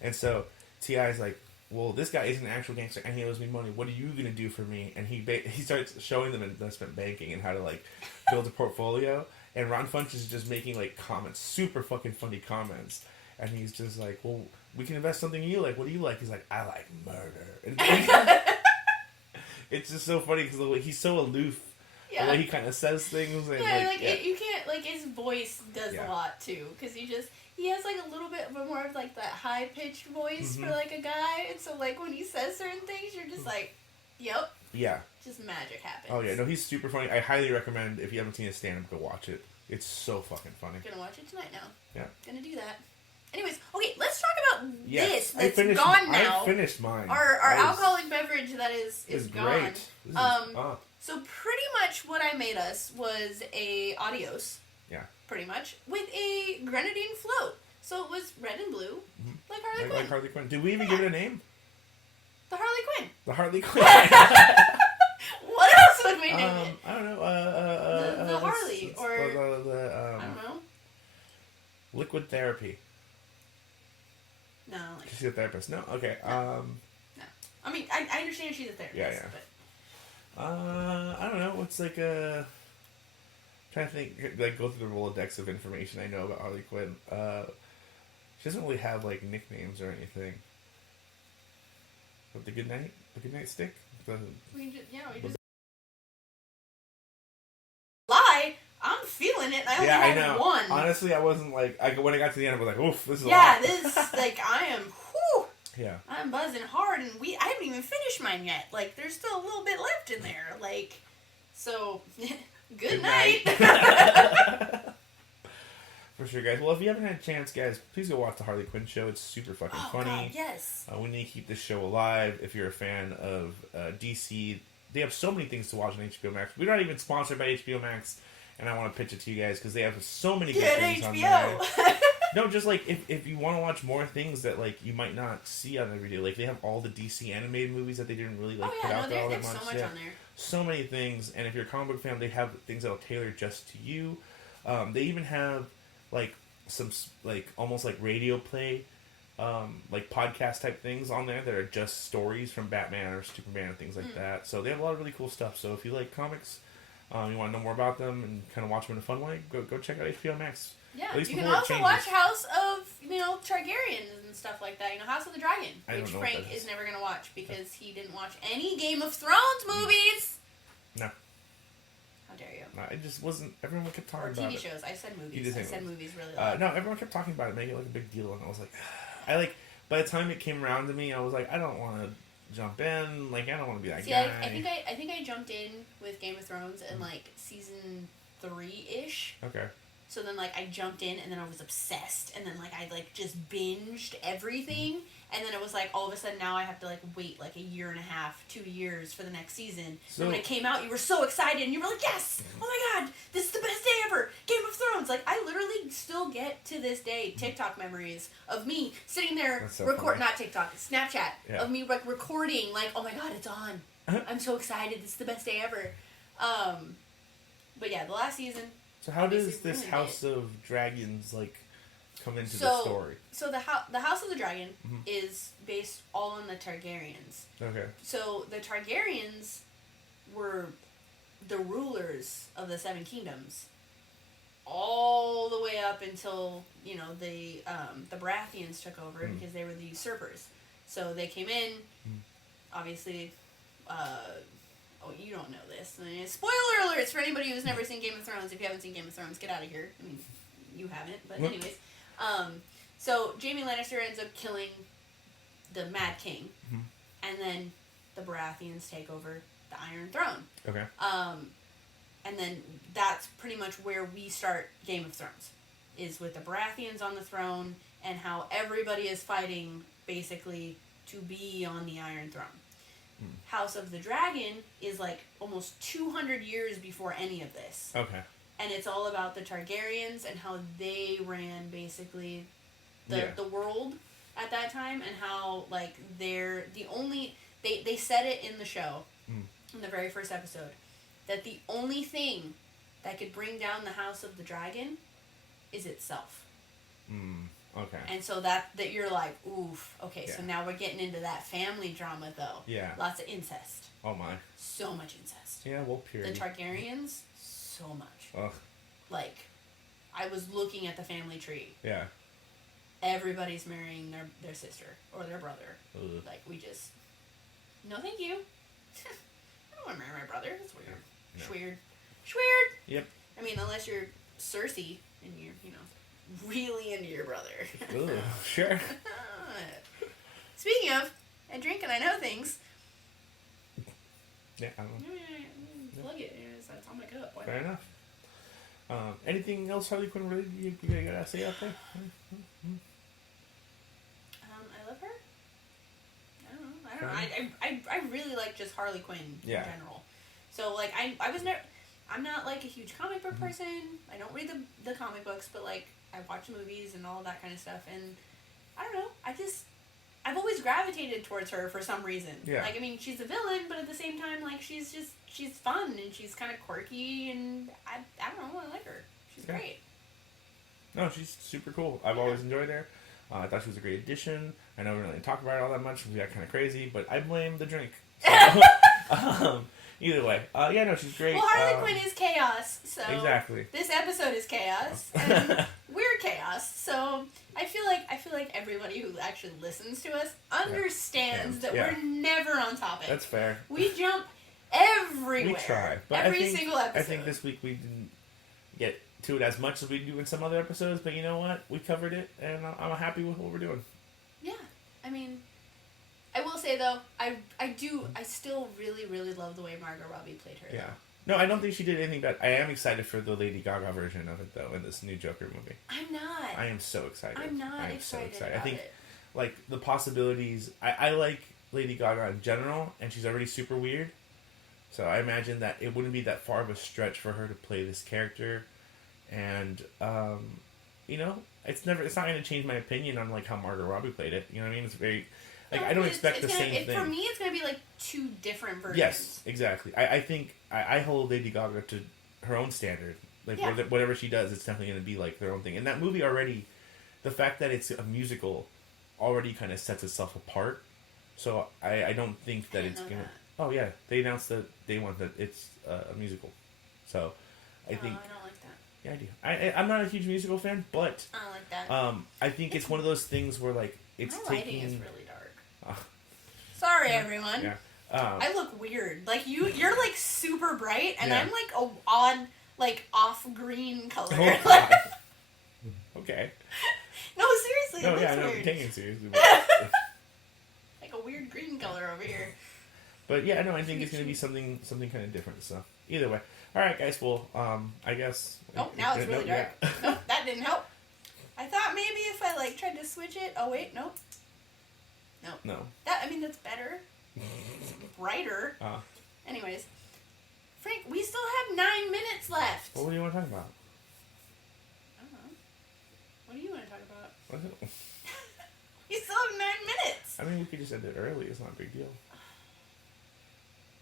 And so T.I.'s like, well, this guy is an actual gangster and he owes me money. What are you going to do for me? And he starts showing them investment banking and how to like build a portfolio. And Ron Funches is just making like comments, super fucking funny comments. And he's just like, well, we can invest something in you. Like, what do you like? He's like, I like murder. And it's just so funny because he's so aloof. Yeah. The way he kind of says things. And Yeah, like, you can't, like, his voice does a lot, too. Because he has, like, a little bit more of, like, that high-pitched voice for, like, a guy. And so, like, when he says certain things, you're just like, yep. Yeah. Just magic happens. Oh, yeah. No, he's super funny. I highly recommend, if you haven't seen his stand-up, go watch it. It's so fucking funny. Gonna watch it tonight now. Yeah. Gonna do that. Anyways, okay, let's talk about Yes, this that's gone now. I finished mine. Our That was- alcoholic beverage that is gone. great. This is up. So pretty much what I made us was a adios. Yeah. Pretty much. With a grenadine float. So it was red and blue. Like Harley Quinn. Like Harley Quinn. Did we even give it a name? The Harley Quinn. The Harley Quinn. What else would we name it? I don't know. The Harley, or the I don't know. liquid therapy. No. She's a therapist. No. Okay. No. I mean, I understand she's a therapist. Yeah. But I don't know. What's like a... trying to think, like, go through the Rolodex of information I know about Harley Quinn. She doesn't really have, like, nicknames or anything. But the Good Night Stick? we just lie. I'm feeling it. I only I had know. one. Honestly, I wasn't, like, when I got to the end, I was like, oof, this is a Yeah, lot. this, like, I am, whew, Yeah. I'm buzzing hard, and I haven't even finished mine yet. Like, there's still a little bit left in there. Like, so, good night. For sure, guys. Well, if you haven't had a chance, guys, please go watch the Harley Quinn show. It's super fucking Oh, funny. God, yes. We need to keep this show alive. If you're a fan of DC, they have so many things to watch on HBO Max. We're not even sponsored by HBO Max, and I want to pitch it to you guys because they have so many good Get things on there. HBO! No, just like if you want to watch more things that like you might not see on every day, like they have all the DC animated movies that they didn't really like put out there all that much. So much on there. So many things, and if you're a comic book fan, they have things that'll tailor just to you. They even have like some like almost like radio play, like podcast type things on there that are just stories from Batman or Superman and things like that. So they have a lot of really cool stuff. So if you like comics, you want to know more about them and kind of watch them in a fun way, go check out HBO Max. Yeah, you can also watch House of, Targaryens and stuff like that. House of the Dragon, which Frank is never going to watch because he didn't watch any Game of Thrones movies. No. How dare you? No, it just wasn't. Everyone kept talking about it. TV shows. I said movies. I said movies really loud. No, everyone kept talking about it, making it like a big deal, and I was like, by the time it came around to me, I was like, I don't want to jump in. Like, I don't want to be that guy. I think I jumped in with Game of Thrones in like season 3-ish. Okay. So then, like, I jumped in, and then I was obsessed, and then, like, I, like, just binged everything, and then it was, like, all of a sudden now I have to, like, wait, like, 1.5 years, 2 years for the next season. So when it came out, you were so excited, and you were like, yes! Oh, my God! This is the best day ever! Game of Thrones! Like, I literally still get, to this day, TikTok memories of me sitting there, not TikTok, Snapchat, of me, like, recording, like, oh, my God, it's on. I'm so excited. This is the best day ever. But, yeah, the last season... So how does this House of Dragons, like, come into the story? So the House of the Dragon is based all on the Targaryens. Okay. So the Targaryens were the rulers of the Seven Kingdoms all the way up until, the Baratheons took over because they were the usurpers. So they came in, obviously... Oh, you don't know this. Spoiler alerts for anybody who's never seen Game of Thrones. If you haven't seen Game of Thrones, get out of here. I mean, you haven't, but anyways. So Jaime Lannister ends up killing the Mad King, and then the Baratheons take over the Iron Throne. Okay. And then that's pretty much where we start Game of Thrones, is with the Baratheons on the throne and how everybody is fighting basically to be on the Iron Throne. House of the Dragon is like almost 200 years before any of this. Okay. And it's all about the Targaryens and how they ran basically the world at that time, and how like they're the only they said it in the show in the very first episode that the only thing that could bring down the House of the Dragon is itself. Okay. And so that you're like, oof, okay, so now we're getting into that family drama, though. Yeah. Lots of incest. Oh, my. So much incest. Yeah, well, period. The Targaryens, so much. Ugh. Like, I was looking at the family tree. Yeah. Everybody's marrying their sister or their brother. Ugh. Like, we just... No, thank you. I don't want to marry my brother. That's weird. No. Schweird. Schweird! Yep. I mean, unless you're Cersei and you're, really into your brother. Ooh, sure. Speaking of, I drink and I know things. Yeah, I don't know. Plug it. That's on my cup. Why Fair enough. Anything else Harley Quinn really you gotta say out there? I love her. I don't know. I really like just Harley Quinn in general. So like I'm not like a huge comic book person. I don't read the comic books, but like I watch movies and all that kind of stuff, and I don't know. I've always gravitated towards her for some reason. Yeah. Like, I mean, she's a villain, but at the same time, like, she's fun, and she's kind of quirky, and I don't know, I like her. She's great. No, she's super cool. I've always enjoyed her. I thought she was a great addition. I know we don't really talk about it all that much because we got kind of crazy, but I blame the drink. So, either way. No, she's great. Well, Harley Quinn is chaos, so... Exactly. This episode is chaos, and we're chaos, so I feel like everybody who actually listens to us understands that we're never on topic. That's fair. We jump everywhere. We try. But every single episode. I think this week we didn't get to it as much as we do in some other episodes, but you know what? We covered it, and I'm happy with what we're doing. Yeah. I mean... I will say, though, I still really, really love the way Margot Robbie played her. Yeah. No, I don't think she did anything bad. I am excited for the Lady Gaga version of it, though, in this new Joker movie. I'm not. I am so excited. I'm not excited so excited. I think, like, the possibilities... I like Lady Gaga in general, and she's already super weird. So I imagine that it wouldn't be that far of a stretch for her to play this character, and you know, it's not going to change my opinion on like how Margot Robbie played it. You know what I mean? It's very like I don't expect the same thing. For me, it's going to be like two different versions. Yes, exactly. I think I hold Lady Gaga to her own standard. Like whatever she does, it's definitely going to be like their own thing. And that movie already, the fact that it's a musical, already kind of sets itself apart. So I don't think that it's going to. Oh yeah, they announced that day one that it's a musical. So I think. I don't like that. Yeah, I do. I'm not a huge musical fan, but I don't like that. I think it's one of those things where like it's my lighting is really dark. Sorry, everyone. Yeah. I look weird. Like you're like super bright, and Yeah. I'm like a odd, like off green color. Oh, God. Okay. No, seriously. No, it yeah, looks no, I'm weird. taking it seriously. But, Like a weird green color over here. but yeah, no, I think it's going to be something kind of different. So either way, all right, guys. Well, I guess. Oh, now it's really dark. Yeah. Nope, that didn't help. I thought maybe if I like tried to switch it. Oh wait, nope. Nope. No. That's better. Brighter. Anyways, Frank, we still have 9 minutes left. Well, what do you want to talk about? I don't know. What do you want to talk about? What is it? We still have 9 minutes. I mean, we could just end it early. It's not a big deal.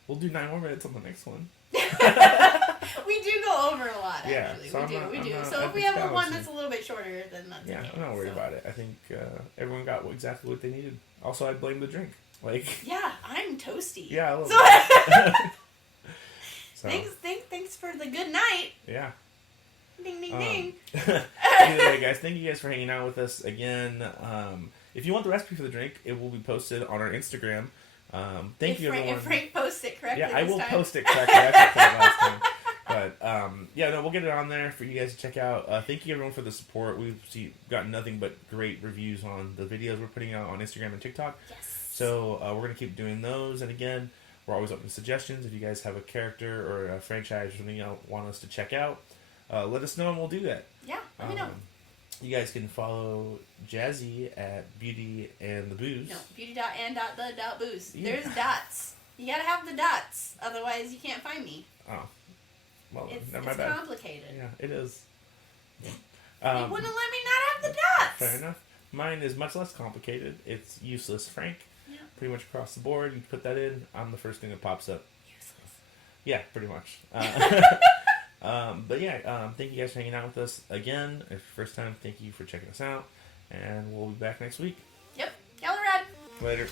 We'll do 9 more minutes on the next one. We do go over a lot, Yeah, actually. so we do. I So if we think have a one balancing. that's a little bit shorter, then that's Yeah, okay. I'm not worried about it. I think everyone got exactly what they needed. Also, I blame the drink. Like. Yeah, I'm toasty. Yeah, a little So, bit. thanks for the good night. Yeah. Ding, ding, ding. Anyway, guys, thank you guys for hanging out with us again. If you want the recipe for the drink, it will be posted on our Instagram. Thank you, everyone. If Frank posts it correctly, Yeah, I will time. post it correctly. I forgot that last time. But yeah, no, we'll get it on there for you guys to check out. Thank you everyone for the support. We've gotten nothing but great reviews on the videos we're putting out on Instagram and TikTok. Yes. So we're gonna keep doing those. And again, we're always open to suggestions. If you guys have a character or a franchise or something you want us to check out, let us know and we'll do that. Yeah, let me know. You guys can follow Jazzie at Beauty and the Booze. No, beauty.and.the.booze. Yeah. There's dots. You gotta have the dots, otherwise you can't find me. Oh. Well, It's my bad. complicated. Yeah, it is. It wouldn't let me not have the dots. Fair enough. Mine is much less complicated. It's Useless Frank. Yeah. Pretty much across the board. You put that in, I'm the first thing that pops up. Useless. Yeah, pretty much. But yeah, thank you guys for hanging out with us again. If it's your first time, thank you for checking us out. And we'll be back next week. Yep. Y'all are rad. Later.